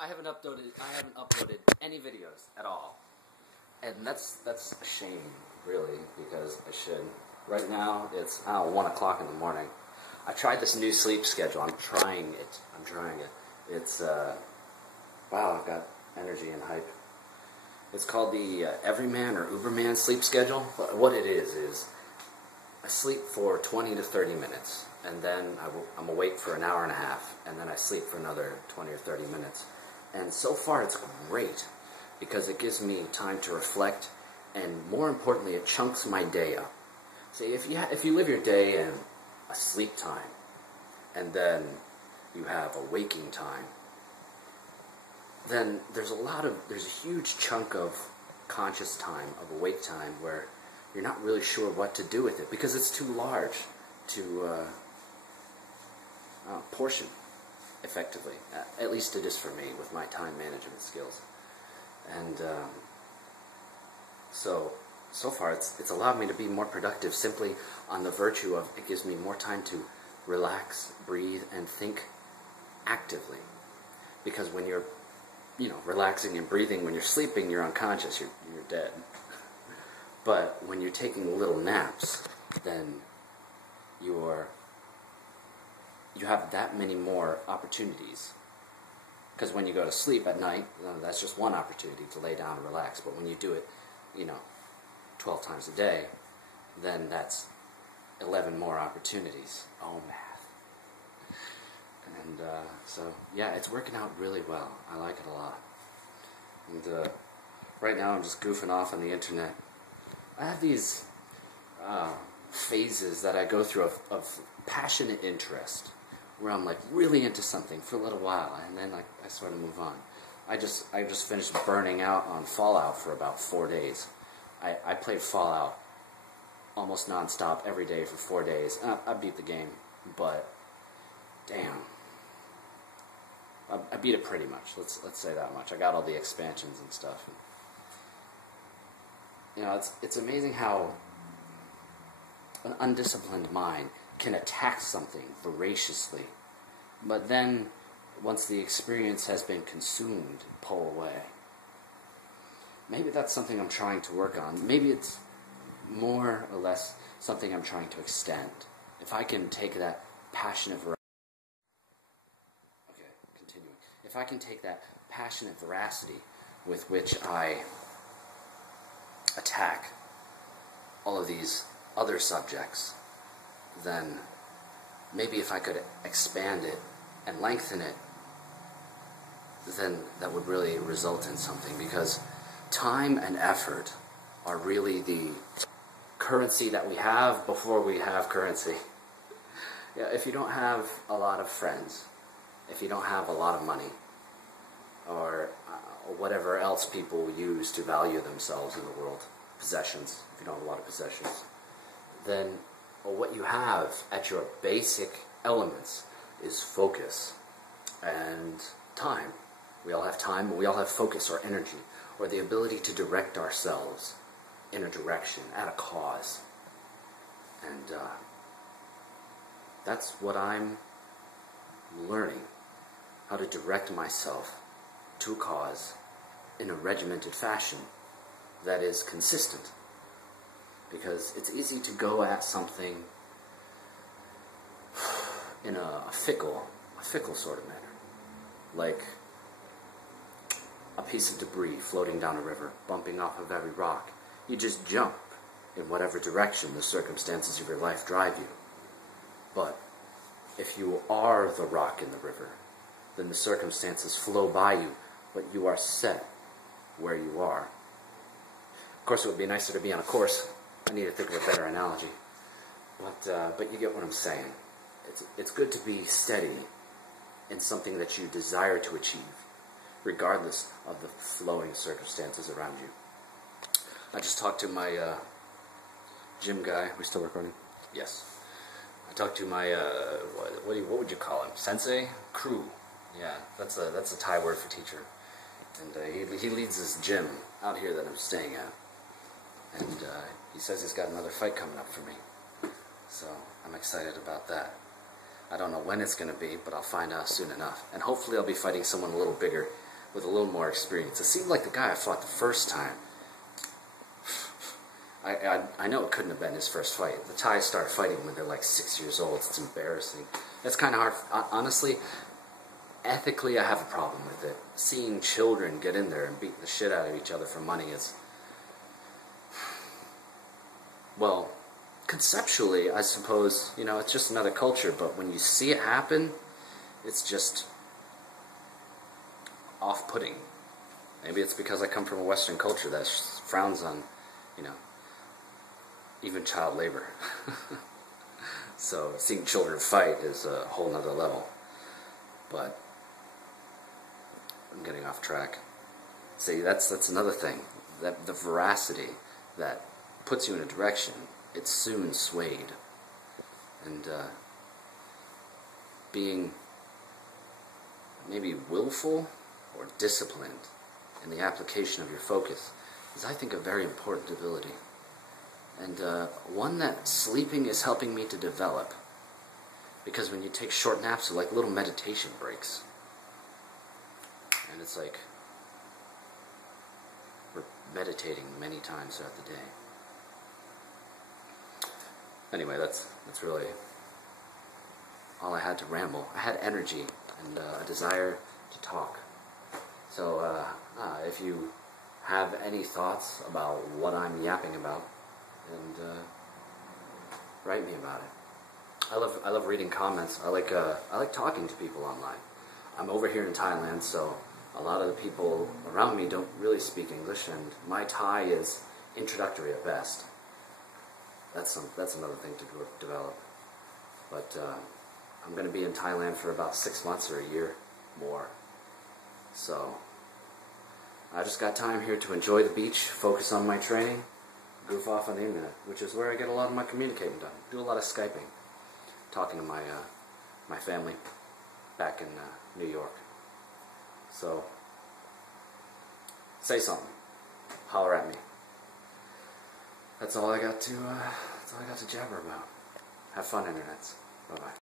I haven't uploaded any videos at all. And that's a shame, really, because I should. Right now, it's 1 o'clock in the morning. I tried this new sleep schedule. I'm trying it. It's, wow, I've got energy and hype. It's called the Everyman or Uberman sleep schedule. What it is I sleep for 20 to 30 minutes, and then I'm awake for an hour and a half, and then I sleep for another 20 or 30 minutes. And so far it's great, because it gives me time to reflect, and more importantly, it chunks my day up. See, if you live your day in a sleep time, and then you have a waking time, then there's a huge chunk of conscious time, of awake time, where you're not really sure what to do with it, because it's too large to portion effectively. At least it is for me, with my time management skills. And so far it's allowed me to be more productive simply on the virtue of it gives me more time to relax, breathe, and think actively. Because when you're relaxing and breathing, when you're sleeping, you're unconscious, you're dead. But when you're taking little naps, then you have that many more opportunities. Because when you go to sleep at night, that's just one opportunity to lay down and relax. But when you do it, 12 times a day, then that's 11 more opportunities. Oh, math. And so, yeah, it's working out really well. I like it a lot. And right now I'm just goofing off on the internet. I have these phases that I go through of passionate interest, where I'm like really into something for a little while, and then I sort of move on. I just finished burning out on Fallout for about 4 days. I played Fallout almost non-stop every day for 4 days. I beat the game, but damn, I beat it pretty much. Let's say that much. I got all the expansions and stuff. And, it's amazing how an undisciplined mind can attack something voraciously, but then once the experience has been consumed, pull away. Maybe that's something I'm trying to work on. Maybe it's more or less something I'm trying to extend. If I can take that passionate If I can take that passionate veracity with which I attack all of these other subjects, then maybe if I could expand it and lengthen it, then that would really result in something, because time and effort are really the currency that we have before we have currency. Yeah, if you don't have a lot of friends, if you don't have a lot of money, or whatever else people use to value themselves in the world, possessions, if you don't have a lot of possessions, then what you have at your basic elements is focus and time. We all have time, we all have focus or energy, or the ability to direct ourselves in a direction, at a cause. And that's what I'm learning, how to direct myself to a cause in a regimented fashion that is consistent. Because it's easy to go at something in a fickle sort of manner. Like a piece of debris floating down a river, bumping off of every rock. You just jump in whatever direction the circumstances of your life drive you. But if you are the rock in the river, then the circumstances flow by you, but you are set where you are. Of course, it would be nicer to be on a course. I need to think of a better analogy. But you get what I'm saying. It's good to be steady in something that you desire to achieve, regardless of the flowing circumstances around you. I just talked to my gym guy. Are we still recording? Yes. I talked to my what would you call him? Sensei? Crew. Yeah, that's a Thai word for teacher. And he leads this gym out here that I'm staying at. And he says he's got another fight coming up for me. So I'm excited about that. I don't know when it's going to be, but I'll find out soon enough. And hopefully I'll be fighting someone a little bigger with a little more experience. It seemed like the guy I fought the first time, I know it couldn't have been his first fight. The Thais start fighting when they're like 6 years old. It's embarrassing. That's kind of hard. Honestly, ethically, I have a problem with it. Seeing children get in there and beat the shit out of each other for money is, well, conceptually, I suppose, you know, it's just another culture, but when you see it happen, it's just off-putting. Maybe it's because I come from a Western culture that frowns on, you know, even child labor. So seeing children fight is a whole nother level. But I'm getting off track. See, that's another thing. That the veracity that puts you in a direction, it's soon swayed. And being maybe willful or disciplined in the application of your focus is, I think, a very important ability. And one that sleeping is helping me to develop. Because when you take short naps, they're like little meditation breaks. And it's like we're meditating many times throughout the day. Anyway, that's really all I had to ramble. I had energy and a desire to talk. So if you have any thoughts about what I'm yapping about, and write me about it. I love reading comments. I like talking to people online. I'm over here in Thailand, so a lot of the people around me don't really speak English, and my Thai is introductory at best. That's another thing to develop. But I'm going to be in Thailand for about 6 months or a year more. So I just got time here to enjoy the beach, focus on my training, goof off on the internet, which is where I get a lot of my communicating done. Do a lot of Skyping, talking to my family back in New York. So say something, holler at me. That's all I got to jabber about. Have fun, internets. Bye bye.